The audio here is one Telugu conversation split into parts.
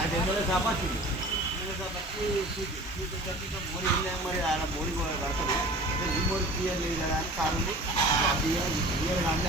అది ఎందులో సాపచ్చి మోరి మరి ఆయన మోరి కడతాడు ఈ మోరి తీయలేదు కదా అని కారుంది తీయరు కానీ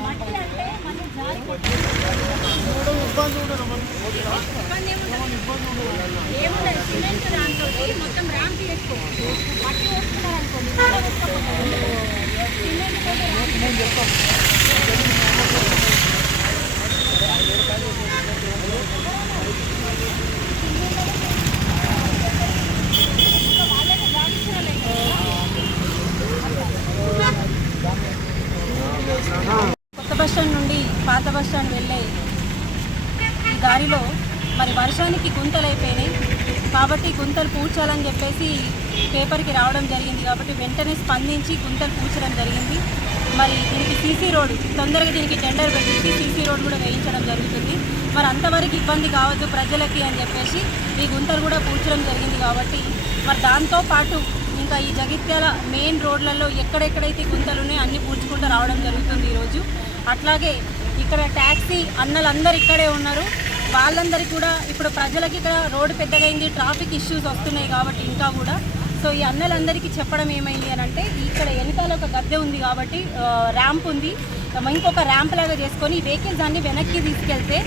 మట్టి అంటే మన ఏముండదు సిమెంట్ దాంతో మొత్తం ర్యాంప్ చేసుకోవచ్చు. మట్టి వేసుకున్నారు అనుకోండి సిమెంట్ కొత్త బస్టాండ్ నుండి పాత బస్టాండ్ వెళ్ళే ఈ దారిలో మరి వర్షానికి గుంతలు అయిపోయినాయి కాబట్టి గుంతలు పూడ్చాలని చెప్పేసి పేపర్కి రావడం జరిగింది. కాబట్టి వెంటనే స్పందించి గుంతలు పూడ్చడం జరిగింది. మరి దీనికి సీసీ రోడ్ తొందరగా దీనికి టెండర్ పెట్టించి సీసీ రోడ్ కూడా వేయించడం జరుగుతుంది. మరి అంతవరకు ఇబ్బంది కావద్దు ప్రజలకి అని చెప్పేసి ఈ గుంతలు కూడా పూడ్చడం జరిగింది. కాబట్టి మరి దాంతోపాటు ఇంకా ఈ జగిత్యాల మెయిన్ రోడ్లలో ఎక్కడెక్కడైతే గుంతలు ఉన్నాయో అన్నీ పూడ్చుకుంటూ రావడం జరుగుతుంది ఈరోజు. అట్లాగే ఇక్కడ ట్యాక్సీ అన్నలందరూ ఇక్కడే ఉన్నారు. వాళ్ళందరికీ కూడా ఇప్పుడు ప్రజలకి ఇక్కడ రోడ్డు పెద్దగైంది, ట్రాఫిక్ ఇష్యూస్ వస్తున్నాయి కాబట్టి ఇంకా కూడా సో ఈ అన్నలందరికీ చెప్పడం ఏమైంది అని అంటే ఇక్కడ వెనకాల ఒక గద్దె ఉంది కాబట్టి ర్యాంప్ ఉంది, ఇంకొక ర్యాంప్ లాగా చేసుకొని వెహికల్స్ అన్ని వెనక్కి తీసుకెళ్తే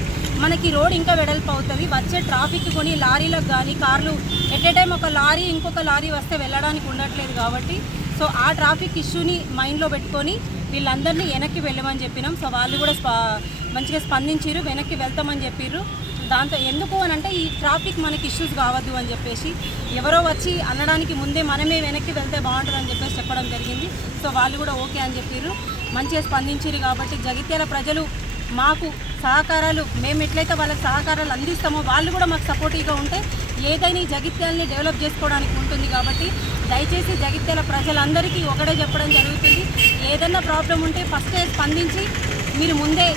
మనకి రోడ్ ఇంకా వెడల్పు అవుతుంది. వచ్చే ట్రాఫిక్ కొని లారీలకు కానీ కార్లు ఎట్ ఏ టైం ఒక లారీ ఇంకొక లారీ వస్తే వెళ్ళడానికి ఉండట్లేదు కాబట్టి సో ఆ ట్రాఫిక్ ఇష్యూని మైండ్లో పెట్టుకొని వీళ్ళందరినీ వెనక్కి వెళ్ళమని చెప్పినాం. సో వాళ్ళు కూడా మంచిగా స్పందించారు, వెనక్కి వెళ్తామని చెప్పారు. దాంతో ఎందుకు అని అంటే ఈ ట్రాఫిక్ మనకి ఇష్యూస్ కావద్దు అని చెప్పేసి ఎవరో వచ్చి అనడానికి ముందే మనమే వెనక్కి వెళ్తే బాగుంటుంది అని చెప్పేసి చెప్పడం జరిగింది. సో వాళ్ళు కూడా ఓకే అని చెప్పారు, మంచిగా స్పందించారు. కాబట్టి జగిత్యాల ప్రజలు మాకు సహకారాలు మేము ఎట్లయితే వాళ్ళకి సహకారాలు అందిస్తామో వాళ్ళు కూడా మాకు సపోర్టివ్గా ఉంటే ఏదైనా ఈ జగిత్యాలని డెవలప్ చేసుకోవడానికి ఉంటుంది. కాబట్టి దయచేసి జగిత్యాల ప్రజలందరికీ ఒకటే చెప్పడం జరుగుతుంది, ఏదైనా ప్రాబ్లం ఉంటే ఫస్ట్ స్పందించి మీరు ముందే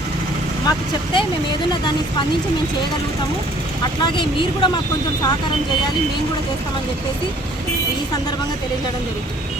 మాకు చెప్తే మేము ఏదైనా దాన్ని స్పందించి మేము చేయగలుగుతాము. అట్లాగే మీరు కూడా మాకు కొంచెం సహకారం చేయాలి, మేము కూడా చేస్తామని చెప్పేసి ఈ సందర్భంగా తెలియజేయడం జరుగుతుంది.